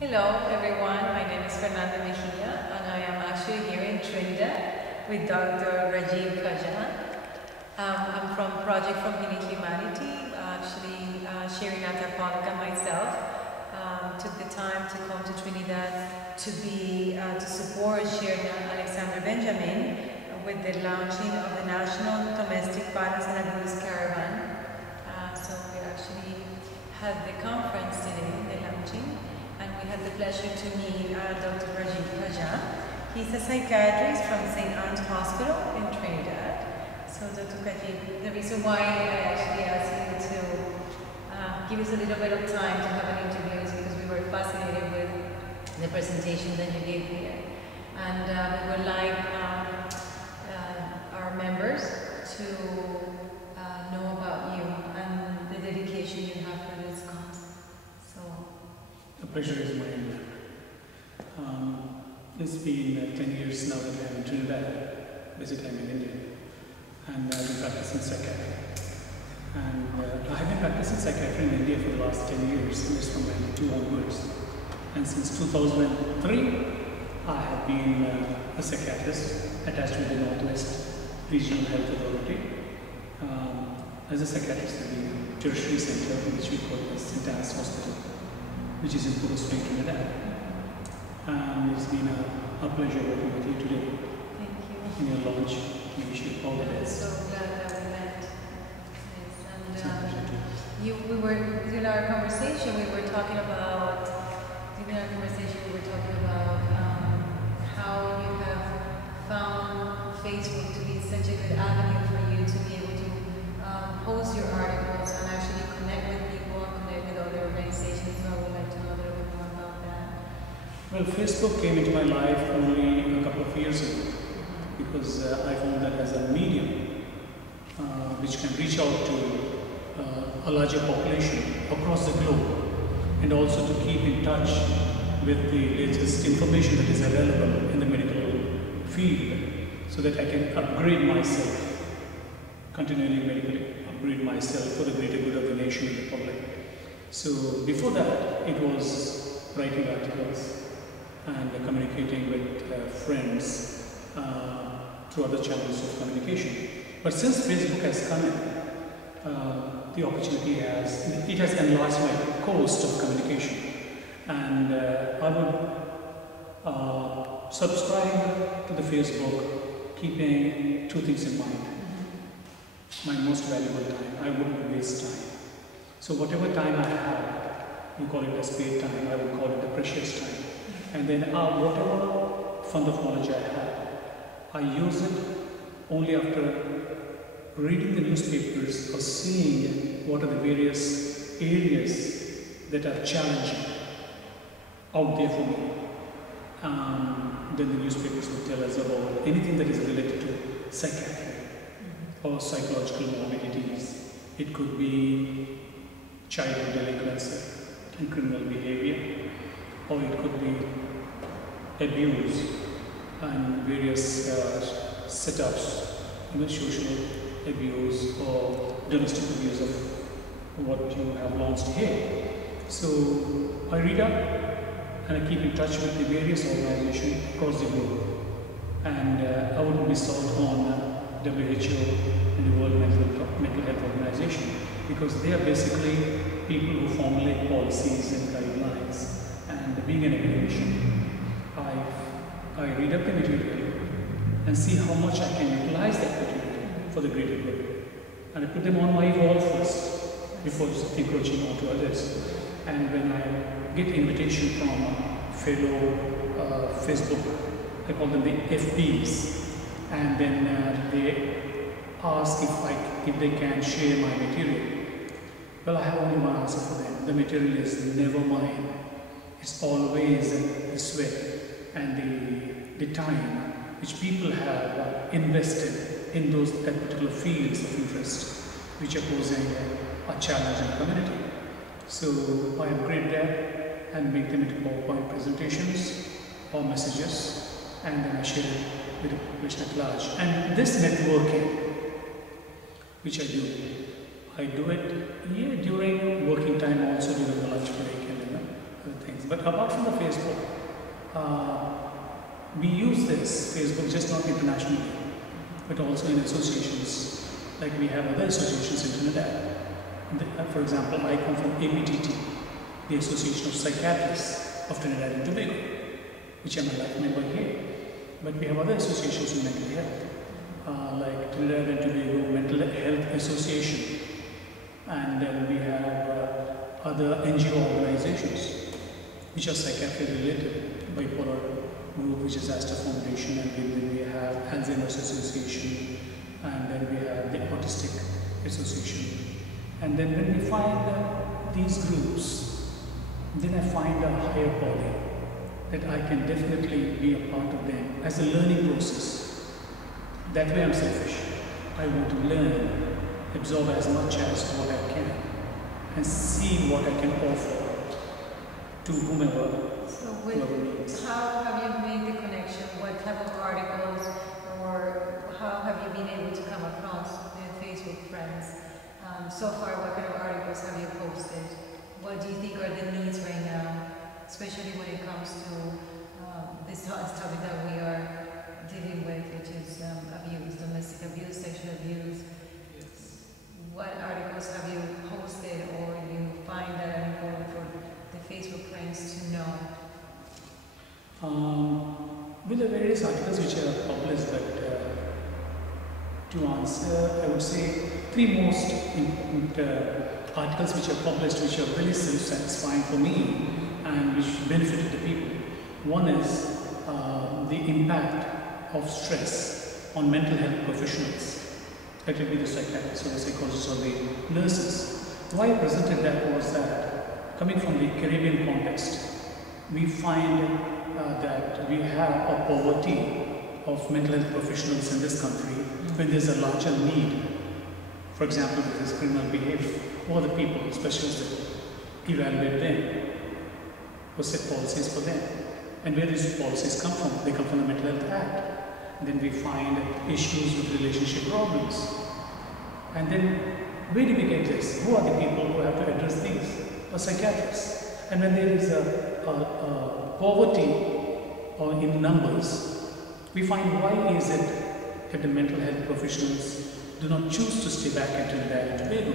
Hello everyone, my name is Fernanda Mejia and I am actually here in Trinidad with Dr. Kahja. I'm from Project from Healing Humanity, actually Sherry Natapalak and myself took the time to come to Trinidad to support Sherry Alexander Benjamin with the launching of the National Domestic Violence and Abuse Caravan. So we actually had the conference today, the launching. And we had the pleasure to meet Dr. Kahja. He's a psychiatrist from St. Anne's Hospital in Trinidad. So Dr. Kahja, the reason why I actually asked you to give us a little bit of time to have an interview is because we were fascinated with the presentation that you gave here. And we would like our members to know about you and the dedication you have for this cause. The pleasure is mine. It's been 10 years now that I'm in Trinidad. Basically, I'm in India. And I've been practicing psychiatry. And I have been practicing psychiatry in India for the last 10 years, and it's from 92 onwards. And since 2003, I have been a psychiatrist attached with the Northwest Regional Health Authority. As a psychiatrist in the tertiary center, which we call the St. Anne's Hospital, which is in Port Trinidad. And it's been a pleasure working with you today. Thank you. In your launch. We wish you all the I'm best. so glad that we met. Yes, and during our conversation, we were talking about how you have found Facebook to be such a good avenue for you to be able to post your articles and actually connect with people and connect with other organizations. So I would like to know a little bit more about that. Well, Facebook came into my life only a couple of years ago because I found that as a medium which can reach out to a larger population across the globe and also to keep in touch with the latest information that is available in the medical field so that I can upgrade myself, continually medically upgrade myself for the greater good of the nation and the public. So before that, it was writing articles and communicating with friends through other channels of communication. But since Facebook has come in, the opportunity has enlarged my coast of communication. And I would subscribe to the Facebook, keeping two things in mind. My most valuable time. I wouldn't waste time. So whatever time I have, you call it as paid time, I would call it the precious time. And then whatever fund of knowledge I have, I use it only after reading the newspapers or seeing what are the various areas that are challenging out there for me. Then the newspapers would tell us about anything that is related to psychiatry or psychological morbidities. It could be child delinquency and criminal behavior, or it could be abuse and various setups, social abuse or domestic abuse of what you have launched here. So I read up and I keep in touch with the various organizations across the globe. And I wouldn't miss out on WHO and the World Mental Health Organization because they are basically people who formulate policies and guidelines. And being an academician, I read up the material and see how much I can utilize that material for the greater good. And I put them on my wall first before encroaching onto others. And when I get invitation from fellow Facebook, I call them the FBs, and then they ask if they can share my material. Well, I have only one answer for them. The material is never mine. It's always the sweat and the time which people have invested in that particular fields of interest which are posing a challenge in the community. So I upgrade that and make them into PowerPoint presentations or messages, and then I share it with the population at large. And this networking, which I do it during working time, also during the lunch break and other things. things. But apart from the Facebook, we use this Facebook just not internationally, but also in associations. Like we have other associations in Trinidad. For example, I come from APTT, the Association of Psychiatrists of Trinidad and Tobago, which I'm a life member here. But we have other associations in mental health, like Trinidad and Tobago Mental Health Association. And then we have other NGO organizations which are psychiatry related, bipolar group, which is Astor Foundation, and then we have Alzheimer's Association, and then we have the Autistic Association. And then when we find these groups, then I find a higher calling that I can definitely be a part of them as a learning process. That way I'm selfish. I want to learn, absorb as much as what I can, and see what I can offer to whomever. So how have you made the connection? What type of articles, or how have you been able to come across the Facebook friends? So far, what kind of articles have you posted? What do you think are the needs right now, especially when it comes to this topic that we are dealing with, which is abuse, domestic abuse, sexual abuse? Yes. What articles have you posted, or you find that are important for the Facebook friends to know? With the various articles which are published, but to answer, I would say three most important articles which are published, which are really self-satisfying for me and which benefited the people. One is the impact of stress on mental health professionals. That would be the psychiatrists or the psychologists or the nurses. Why I presented that was that coming from the Caribbean context, we find that we have a poverty of mental health professionals in this country when there's a larger need. For example, if there's criminal behavior, who are the people, specialists that evaluate them, or set policies for them? And where these policies come from? They come from the Mental Health Act. And then we find issues with relationship problems. And then where do we get this? Who are the people who have to address these? Psychiatrists. And when there is a poverty in numbers, we find why is it that the mental health professionals do not choose to stay back in Trinidad and Tobago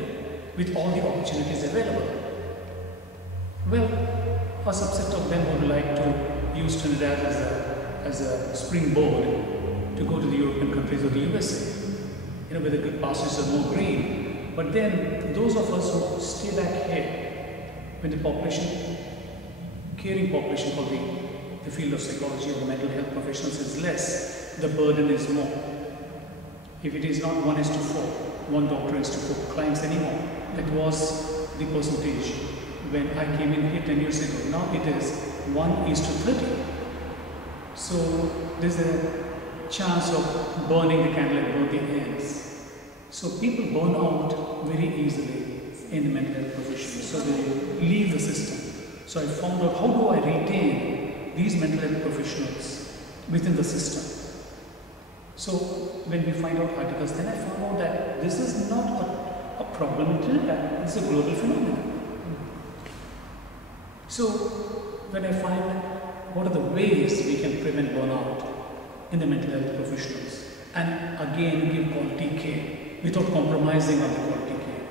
with all the opportunities available? Well, a subset of them would like to use Trinidad as a springboard to go to the European countries or the USA, where the good pastures are more green. But then those of us who stay back here, when the population, caring population for the field of psychology or the mental health professionals is less, the burden is more. If it is not 1:4, 1 doctor is to 4 clients anymore, that was the percentage when I came in here 10 years ago. Now it is 1:30. So there's a chance of burning the candle at both the ends. So people burn out very easily in the mental health profession. So they leave the system. So I found out how do I retain these mental health professionals within the system. So when we find out articles, then I found out that this is not a problem in Trinidad, it's a global phenomenon. So when I find what are the ways we can prevent burnout in the mental health professionals and again give quality care without compromising on the quality care.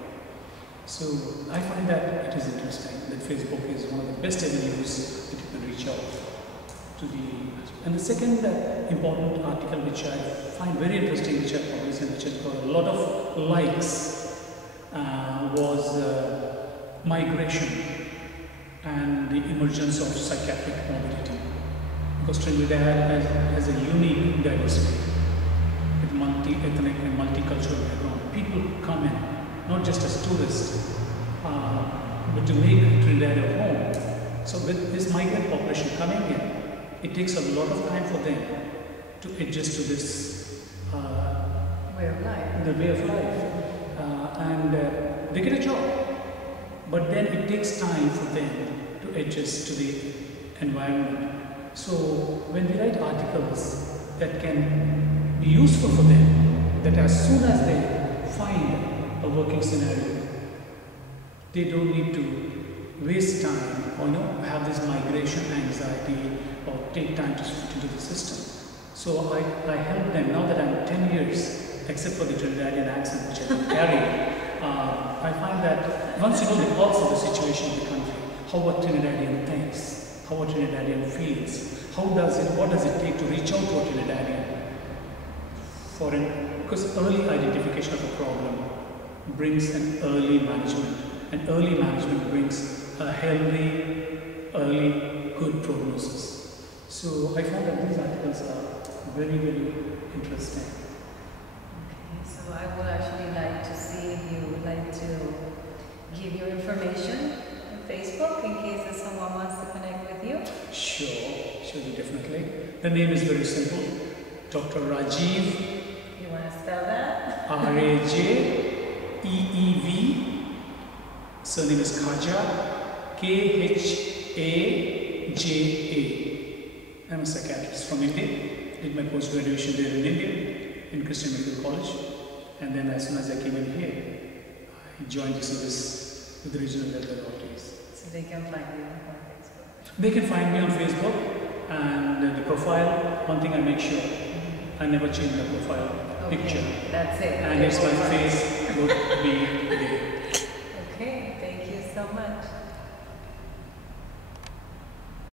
So I find that it is interesting that Facebook is one of the best avenues that you can reach out to the. And the second important article which I find very interesting, which I published and which has got a lot of likes, was migration and the emergence of psychiatric mobility. Because Trinidad has a unique diversity with multi-ethnic and multicultural background. People come in, not just as tourists, but to make Trinidad a home. So with this migrant population coming in, it takes a lot of time for them to adjust to this way of life. The way of life. And they get a job. But then it takes time for them to adjust to the environment. So when we write articles that can be useful for them, that as soon as they find a working scenario, they don't need to waste time or have this migration take time to fit into the system. So I help them, now that I'm 10 years, except for the Trinidadian accent which I don't carry, I find that once you know the pulse of the situation in the country, how a Trinidadian thinks, how a Trinidadian feels, what does it take to reach out to a Trinidadian? Because early identification of a problem brings an early management, and early management brings a healthy, early, good prognosis. So I found that these articles are very, very interesting. Okay, so I would actually like to see if you would like to give your information on Facebook in case if someone wants to connect with you. Sure, definitely. The name is very simple. Dr. Rajiv. You want to spell that? R-A-J-E-E-V. Surname is Kahja. K-H-A-J-A. I'm a psychiatrist from India. Did my post-graduation there in India, in Christian Medical College. And then as soon as I came in here, I joined the service with the regional health authorities. So they can find you on Facebook? They can find me on Facebook, and the profile, one thing I make sure, I never change the profile picture. That's it. And it's my face would be there. Okay, thank you so much.